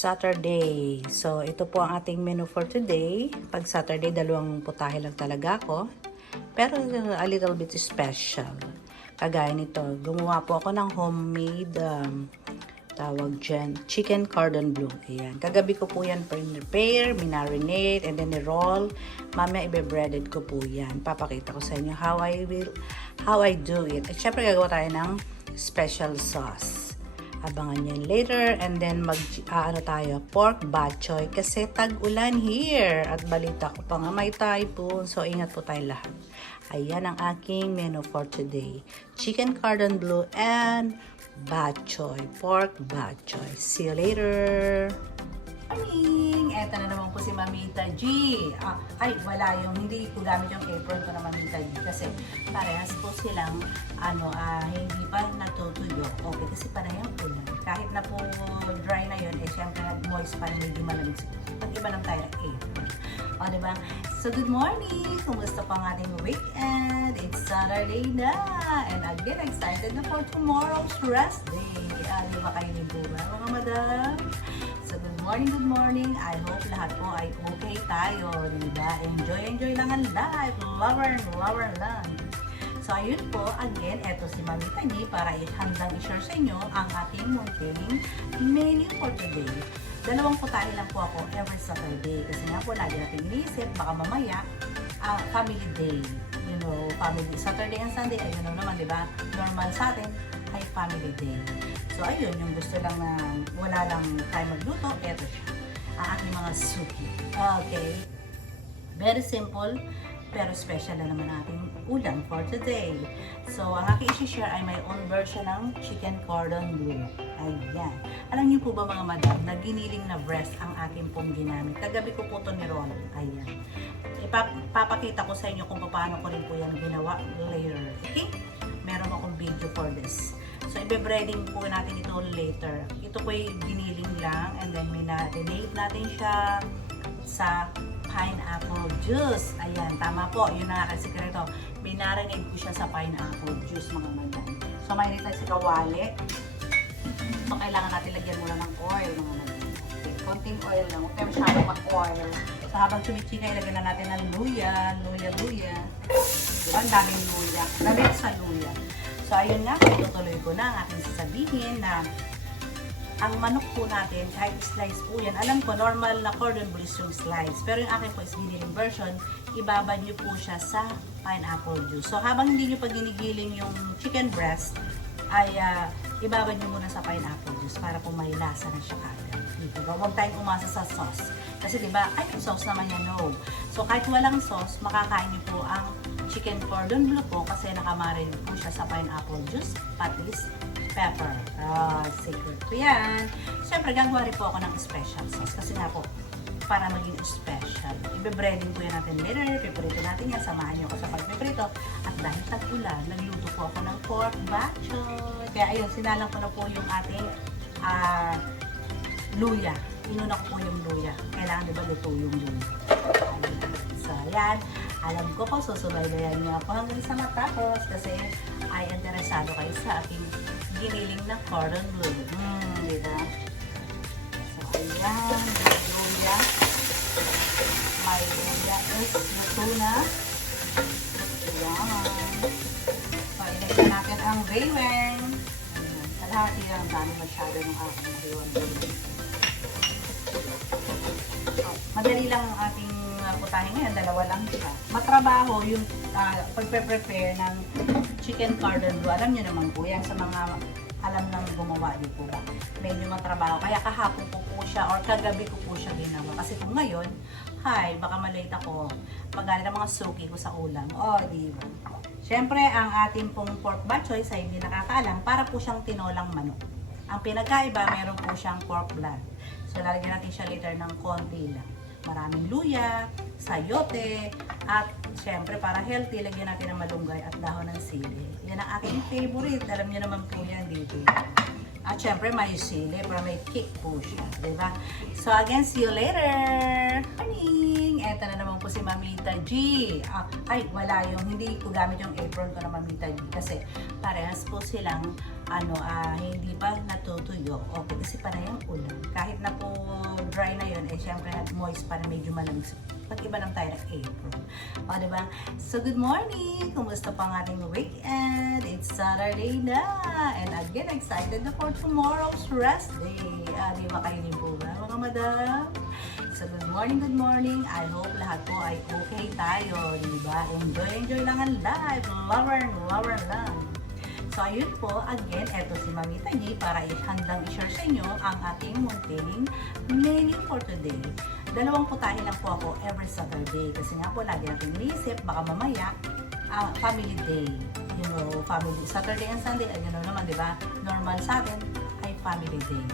Saturday. So, ito po ang ating menu for today. Pag Saturday, dalawang putahe lang talaga ako. Pero a little bit special. Kagaya nito, gumawa po ako ng homemade tawag dyan, chicken cordon bleu. Ayan. Kagabi ko po yan prepare, minarinate, and then i-roll. Mamaya ibe-breaded ko po yan. Papakita ko sa inyo how I do it. At syempre gagawa tayo ng special sauce. Abangan yan later. And then tayo, pork bok choy. Kasi tag-ulan here. At balita ko pa nga may typhoon. So ingat po tayo lahat. Ayan ang aking menu for today. Chicken cordon bleu and bok choy. Pork bok choy. See you later! Morning! Eto na naman po si Mamita G. Wala yung, hindi ko gamit yung apron ko na Mamita G kasi parehas po silang hindi pa natutuyo. Okay, kasi panayang ulan. Kahit na po dry na yun, syempre moist pa rin, hindi malamig. Pag-iba lang tayo ng apron. O, diba? So, good morning! Kumusta pa ang ating weekend? It's Saturday na! And again, excited na for tomorrow's rest day. Di ba kayo ni Buba, mga madam? So, good morning. I hope lahat po ay okay tayo, diba? Enjoy lang ang life. Lover lang. So, ayun po, again, eto si Mami Tani para handang i-share sa inyo ang aking munting menu for today. Dalawang putahe lang po ako every Saturday. Kasi nga po, lagi natin iniisip, baka mamaya, family day. You know, family Saturday and Sunday, ayun naman, diba? Normal sa atin ay family day. So, ayun, yung gusto lang na wala lang tayo magluto, eto siya. Ang aking mga suki. Okay. Very simple, pero special na naman ating ulam for today. So, ang aking isi-share ay my own version ng chicken cordon bleu. Ayan. Alam niyo po ba mga madam, na giniling na breast ang aking pong ginamit. Kagabi ko po ito ni-roll. Ayan. Ipapakita ko sa inyo kung paano ko rin po yan ginawa later. Okay? Meron akong video for this. So, ibe-breading po natin ito later. Ito po ay giniling lang and then marinate natin siya sa pineapple juice. Ayan, tama po. Yun na kasikreto. Minarinate ko siya sa pineapple juice, mga madam. So, mainit na si kawali. So, kailangan natin lagyan muna ng oil, mga madam. Okay, konting oil lang. Huwag tayo masyadong mag-oil. So, habang chumichika, ilagyan na natin ng luya. Luya. Diba? Ang daming luya. Lamit sa luya. So, ayun nga, tutuloy ko na ang aking sasabihin na ang manok po natin, kahit slice po yan, alam ko, normal na cordon bleu yung slice. Pero yung akin po is giniling version, ibabad nyo po siya sa pineapple juice. So, habang hindi nyo pa ginigiling yung chicken breast, ay ibabad nyo muna sa pineapple juice para po may lasa na siya kagad. Diba? Huwag tayong umasa sa sauce. Kasi diba, ay, yung sauce naman yan, no. So, kahit walang sauce, makakain nyo po ang chicken cordon bleu po kasi nakamarin po siya sa pineapple juice, patis, pepper. Secret po yan. Siyempre, gagawa rin po ako ng special sauce kasi nga po, para maging special. Ibe-breading po yan natin later. Piprito natin yan. Samahan nyo ako sa pagpiprito. At dahil tag-ulan, nagluto po ako ng pork bok choy. Kaya ayun, sinalang ko na po yung ating luya. Inuna ko po yung luya. Kailangan diba luto yung luya. So, ayan. Alam ko po, susubaybayan niyo ako hanggang sa matapos kasi ay interesado kayo sa aking giniling na cordon bleu. Diba? So, ayan. Luya. May luya is luto na. Ayan. So, ilagyan natin ang baywang. Ayan. Kalahati lang. Dami masyado ng aking baywang. Madali lang ang ating putahe ngayon, dalawa lang siya. Matrabaho yung pagpe-prepare ng chicken cordon bleu. Alam niyo naman po yan sa mga alam nang gumawa di po ba. Medyo matrabaho. Kaya kahapon ko po siya or kagabi ko po siya ginawa. Kasi kung ngayon, baka malate ako. Paggali ng mga suki ko sa ulam. Di ba? Siyempre, ang ating pong pork bok choy sa hindi nakakaalam, para po siyang tinolang manok. Ang pinagkaiba, meron po siyang pork blood. So, lalagyan natin siya later ng konti lang. Maraming luya, sayote, at syempre para healthy, lagyan natin ng malunggay at dahon ng sili. Yan ang aking favorite. Alam niyo naman po yan dito. At syempre may sili para may kick po siya. Diba? So again, see you later! Morning! Eto na naman po si Mamita G. Wala yung, hindi ko gamit yung apron ko na Mamita G kasi parehas po silang hindi pa natutuyo. Okay, kasi panay ang ulan. Kahit na po dry na yun, syempre moist pa rin, medyo malamig. Pag-iba lang tayo ng April. O, diba? So, good morning! Kumusta pa ang ating weekend? It's Saturday na! And again, excited na for tomorrow's rest day. Di ba kayo din po ba, mga madam? So, good morning. I hope lahat po ay okay tayo. Diba? Enjoy lang ang life. Lover lang. So, ayun po, again, eto si Mamita G para handang i-share sa inyo ang ating munting menu for today. 2 putahe lang po ako every Saturday kasi nga po lagi natin iniisip, baka mamaya, family day. You know, family Saturday and Sunday, you know naman, di ba? Normal sa atin ay family day.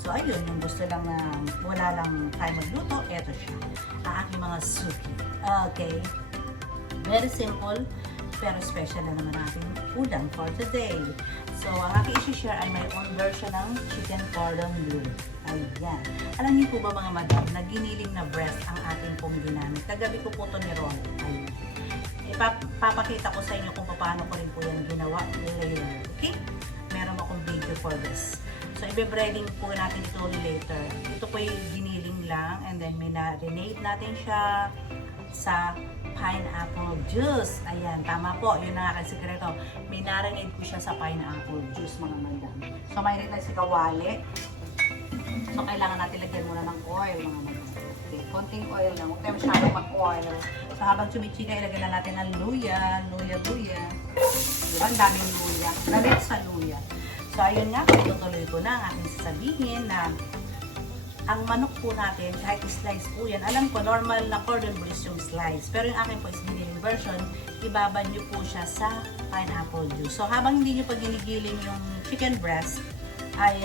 So, ayun, yung gusto lang na wala lang tayo magluto, eto siya. Ang aking mga suki. Okay. Very simple, pero special na naman ating udang for today. So, ang aking isi-share ay my own version ng chicken cordon bleu. Ayan. Alam niyo po ba mga madam, na giniling na breast ang ating pong ginamit. Kagabi ko po ito ni Ron. Ayan. Papakita ko sa inyo kung paano ko rin po yan ginawa later. Okay? Meron akong video for this. So, ibe-breading po natin ito later. Ito po yung giniling lang and then marinate natin siya sa pineapple juice. Ayan, tama po. Yun ang aking sikreto. Minarinate ko siya sa pineapple juice, mga madam. So, mayroon tayo si kawali. So, kailangan natin lagyan muna ng oil, mga madam. Okay, konting oil lang. Huwag tayo masyadong mag-oil. So, habang chumichika, ilagyan na natin ng luya. Diba? Ang daming luya. Nalit sa luya. So, ayun nga, tutuloy ko na ang aking sasabihin na ang manok po natin, kahit slice po yan, alam ko, normal na cordon bleu yung slice. Pero yung akin po is giniling version, ibabad nyo po siya sa pineapple juice. So, habang hindi nyo pa ginigiling yung chicken breast, ay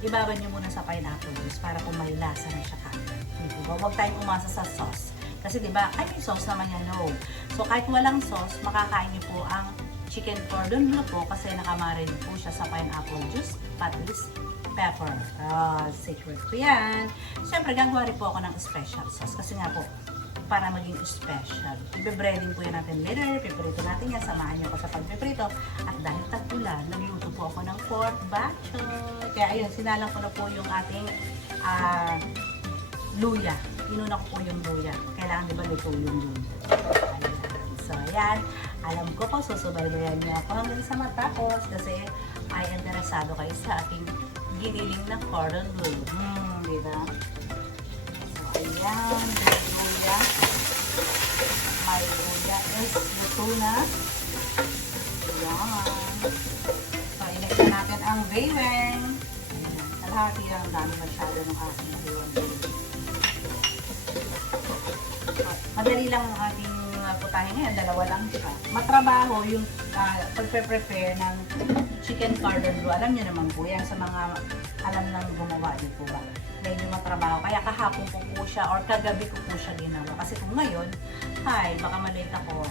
ibabad nyo muna sa pineapple juice para kung may lasa na siya kagad. Huwag tayong umasa sa sauce. Kasi diba, ay may sauce naman yan, no. So, kahit walang sauce, makakain nyo po ang chicken cordon bleu po kasi nakamarin po siya sa pineapple juice, patis, pepper. Secret ko yan. Siyempre, gagawa rin po ako ng special sauce kasi nga po, para maging special. Ibe-breading po yan natin later. Piprito natin yan. Samahan niyo ko sa pagpiprito. At dahil tag-ulan, nagluto po ako ng pork batchoy. Kaya ayun, sinalang ko na po yung ating luya. Inuna ko po yung luya. Kailangan di ba luto yung luya. So, ayan. Alam ko po, susubaybayan niyo ako hanggang sa matapos kasi ay interesado kayo sa aking giniling na cordon bleu. Diba? So, ayan. Luya. May luya is luto na. Ayan. So, ilagay natin ang baywang. Ayan. Kalahati lang. Dami masyado ng aking baywang. Madali lang ang ating putahe ngayon. 2 lang siya. Matrabaho yung pagpe-prepare ng chicken cordon bleu. Alam niyo naman po yan sa mga alam nang gumawa din po ba. Medyo matrabaho. Kaya kahapon ko po siya or kagabi ko po siya ginawa. Kasi kung ngayon, baka malate ako.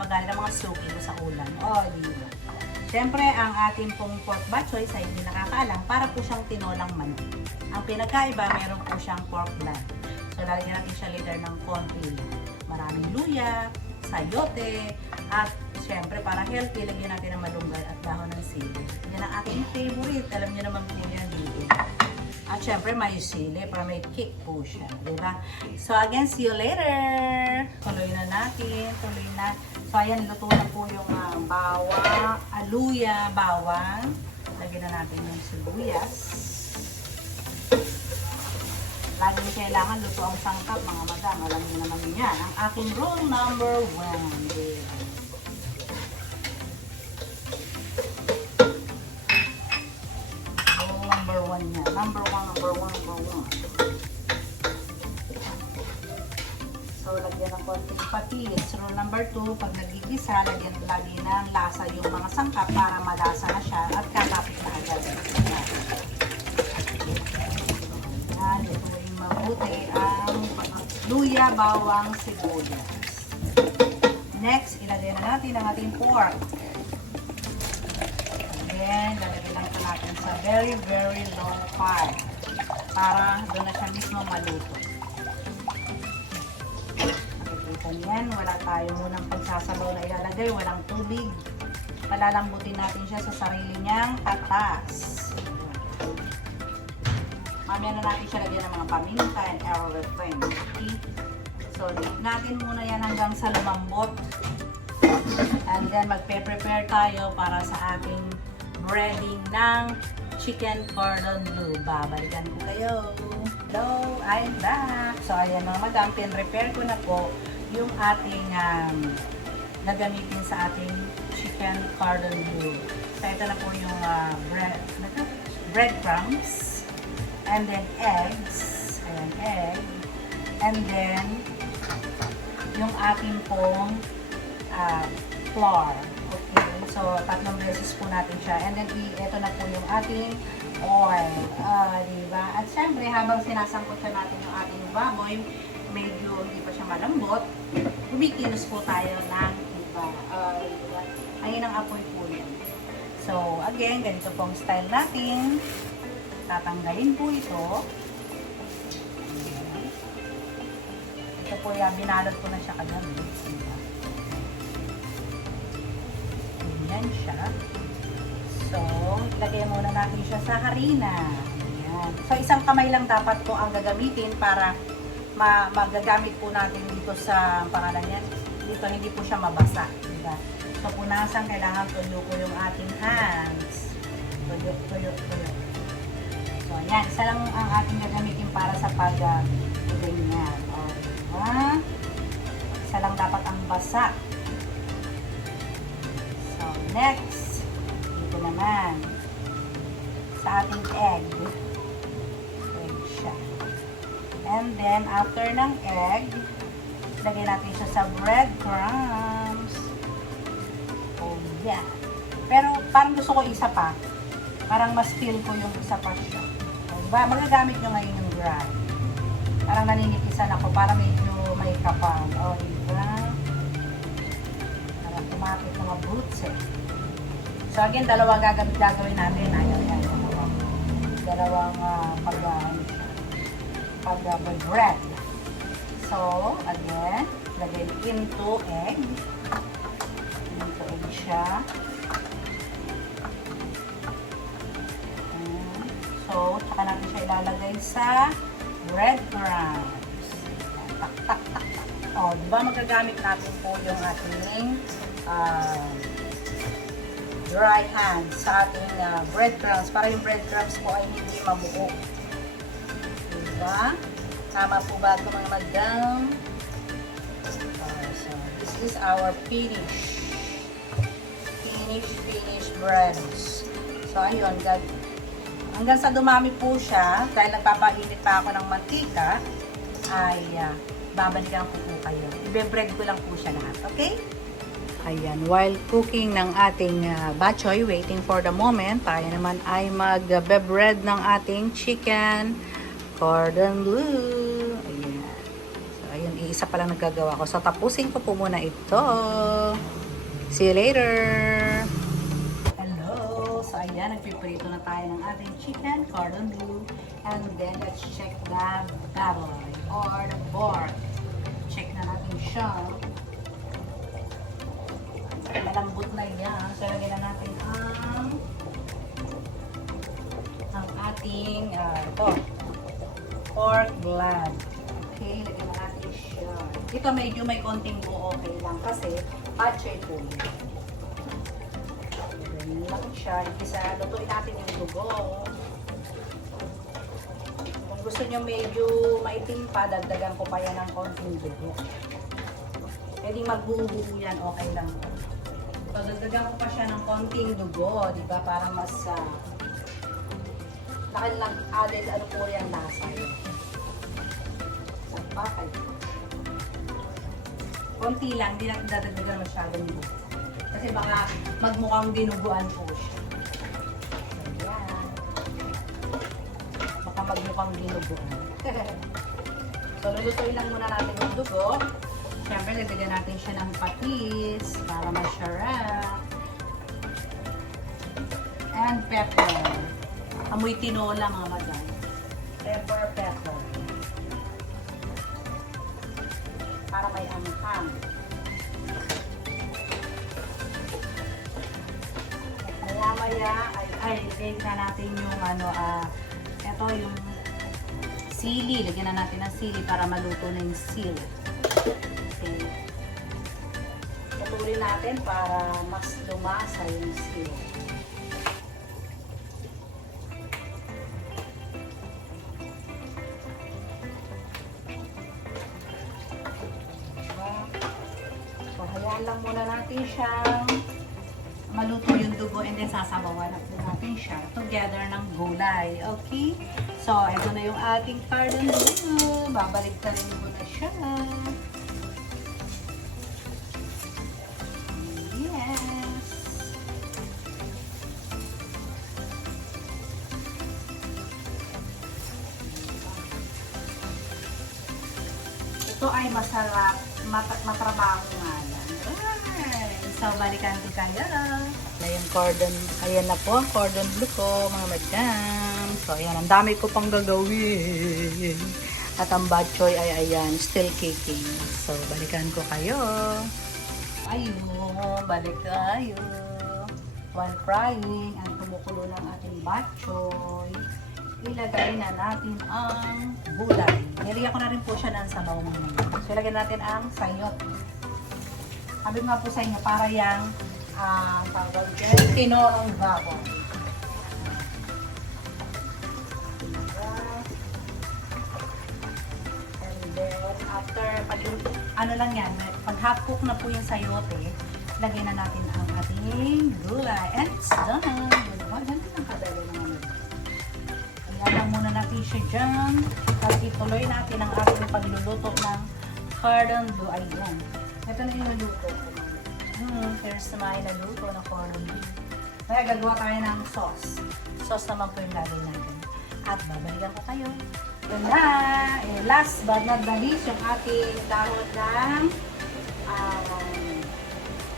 Magaling ang mga suki ko sa ulan. Diba? Siyempre, ang ating pong pork batchoy sa hindi nakakaalam, para po siyang tinolang manok. Ang pinagkaiba, meron po siyang pork blood. So, lalagyan natin siya later ng konti. Maraming luya, sayote, at siyempre, para healthy, lagyan natin ng malunggay at dahon ng sili. Yan ang aking favorite. Alam niyo naman po yan dito. At syempre, may sili para may kick po siya. Diba? So, again, see you later! Tuloy na natin. So, ayan, luto na po yung luya, bawang. Lagyan na natin yung sibuyas. Lagi kailangan luto ang sangkap, mga madam. Alam niyo naman yan. Ang aking rule number 1. Diba? Number one. So, lagyan ng konting patis. Rule number 2, pag nagigisa, lagyan lagi ng lasa yung mga sangkap para malasa na siya at kakapit na agad. Yan, ito yung mabuti ang luya, bawang, sibuyas. Next, ilagay na natin ang ating pork. Again, lalagyan lang ito natin sa very, very low fire para doon na siya mismo maluto. Makikita niyan, wala tayo munang pagsasabaw na ilalagay, walang tubig. Palalambutin natin siya sa sarili niyang katas. Mamaya na natin siya lagyan ng mga paminta and everything. Okay? So, leave natin muna yan hanggang sa lumambot. And then, magpe-prepare tayo para sa ating breading ng chicken cordon bleu. Babalikan ko kayo. Hello, I'm back. So, ayan mga madam, pin-prepare ko na po yung ating gagamitin sa ating chicken cordon bleu. So, ito na po yung breadcrumbs. And then, eggs. Ayan, egg. And then, yung ating pong flour. Okay, so tatlong beses po natin siya. And then, ito na po yung ating oil. Diba? At syempre, habang sinasangkot siya natin yung ating baboy, medyo hindi pa siya malambot, kumikilos po tayo ng iba. Diba? Ayun ang apoy po yan. So, again, ganito pong style natin. Tatanggalin po ito. Ito po yan, binalot ko na siya kagabi. Diba? Ayan siya. So, lagay muna natin siya sa harina. Ayan. So, isang kamay lang dapat po ang gagamitin para magagamit po natin dito sa pangalan yan. Dito hindi po siya mabasa. Diba? So, punasan, kailangan tuyo ko yung ating hands. Tuyo. So, ayan. Isa lang ang ating gagamitin para sa pag-ganyan. O, diba? Isa lang dapat ang basa. So, next, dito naman, sa ating egg. Egg siya. And then, after ng egg, lagay natin siya sa breadcrumbs. Oh, yeah. Pero, parang gusto ko isa pa. Parang mas feel ko yung isa pa siya. So, magagamit nyo ngayon yung dry. Parang naninipisan ako, para medyo may kapal. O, diba? Tumatik mga fruits eh. So again, dalawang gagawin natin. Ayaw yan. Dalawang pag-bread. So, again, lagay into egg. Into egg siya. So, tsaka natin siya ilalagay sa breadcrumbs. Tak. O, diba magagamit natin po yung ating dry hands sa ating breadcrumbs para yung breadcrumbs po ay hindi mabuo. Diba? Tama po ba ito mga madam? So, this is our finished breads. So, ayun, hanggang sa dumami po siya, dahil nagpapainit pa ako ng mantika, ay babalikan ko po kayo. Ibe-bread ko lang po siya lahat, okay? Ayan, while cooking ng ating bachoy, waiting for the moment, tayo naman ay mag-bread ng ating chicken cordon bleu. Ayan. So, ayun, isa pa lang nagagawa ko. So, tapusin ko po muna ito. See you later! Hello! So, ayan, nagpiprito na tayo ng ating chicken cordon bleu. And then, let's check the baboy or the pork. Check na natin siya. Malambot na yan. So, lagyan na natin ang ating pork blood. Okay, lagyan na natin siya. Ito medyo may konting buo, okay lang kasi bachoy po. Lagyan lang siya. Lutuin natin yung dugo. Kung gusto nyo medyo maitim pa, dagdagan ko pa yan ng konting dugo. Pwedeng magbubuo yan, okay lang. So, dagdagan ko pa siya ng konting dugo, di ba? Para mas lang added ano po yung lasa yun. Bakit? Konti lang, hindi natin dadagdagan masyadong dugo. Kasi baka magmukhang dinuguan po siya. So, yan. Baka magmukhang dinuguan. So, lulutuin lang muna natin yung dugo. Siyempre, lagyan natin siya ng patis para masarap. And pepper. Amoy tinola mga madam. Pepper. Para may anghang. Kaya, lagyan na natin yung ito yung sili. Lagyan na natin ng sili para maluto na yung sili. Okay. Patuloy natin para mas lumasa yung sili. So, hayaan lang muna natin siyang maluto yung dugo and then sasabawan natin siya together ng gulay. Okay? So, ito na yung ating cardon bleu. Babalik ka rin muna siya. Yes. Ito ay masarap, matrabaho nga yan. So, balikan ko kayo. Na yung cordon, ayan na po ang cordon bleu ko, mga madam. So, ayan, ang dami ko pang gagawin. At ang bok choy ay ayan, still cooking. So, balikan ko kayo. Ayun, balik kayo. While frying, ang kumukulo ng ating bok choy, ilagay na natin ang gulay. Nilagyan ko na rin po siya ng sabaw ngayon. So, ilagay natin ang sayot. Sabi nga po sa inyo, para yung tinorong baboy. And then, after, ano lang yan, pag half cook na po yung sayote, lagay na natin ang ating gulay. And it's done! Ganun ang kadali naman. Ayan lang muna natin siya dyan. At ituloy natin ang ating pagluluto ng cordon bleu. Ayan. Ito na yung naluto ko. Here's my naluto na cordon bleu. Kaya gagawa tayo ng sauce. Sauce naman po yung lagay natin. At babalikan ko kayo. Ito na! Last but not the least, yung ating dahon ng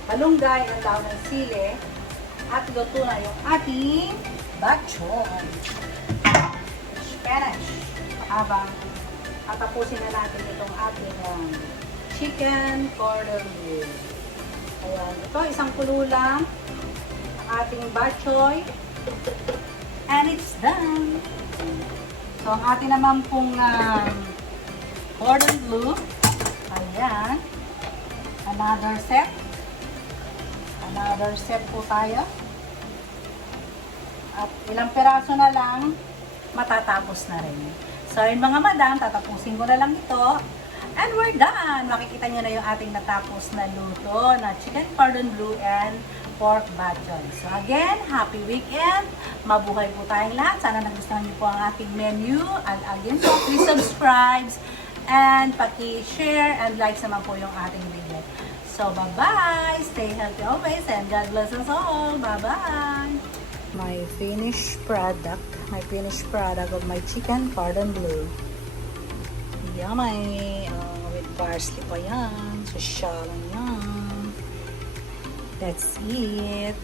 malunggay at dahon ng sili. At luto na yung ating bok choy. Spanish. Habang tapusin na natin itong ating chicken cordon bleu. Ayan. Ito, isang kulo lang ang ating bok choy. And it's done. So, ang ating naman pong cordon bleu. Ayan. Another set. Another set po tayo. At ilang piraso na lang, matatapos na rin. So, yun mga madam, tatapusin ko na lang ito. And we're done! Makikita nyo na yung ating natapos na luto na chicken cordon bleu and pork bok choy. So again, happy weekend! Mabuhay po tayong lahat. Sana nagustuhan nyo po ang ating menu. And again po, please subscribe and paki-share and like naman po yung ating video. So bye-bye! Stay healthy always and God bless us all! Bye-bye! My finished product of my chicken cordon bleu. Yummy! With parsley pa yan. Social yan. That's it.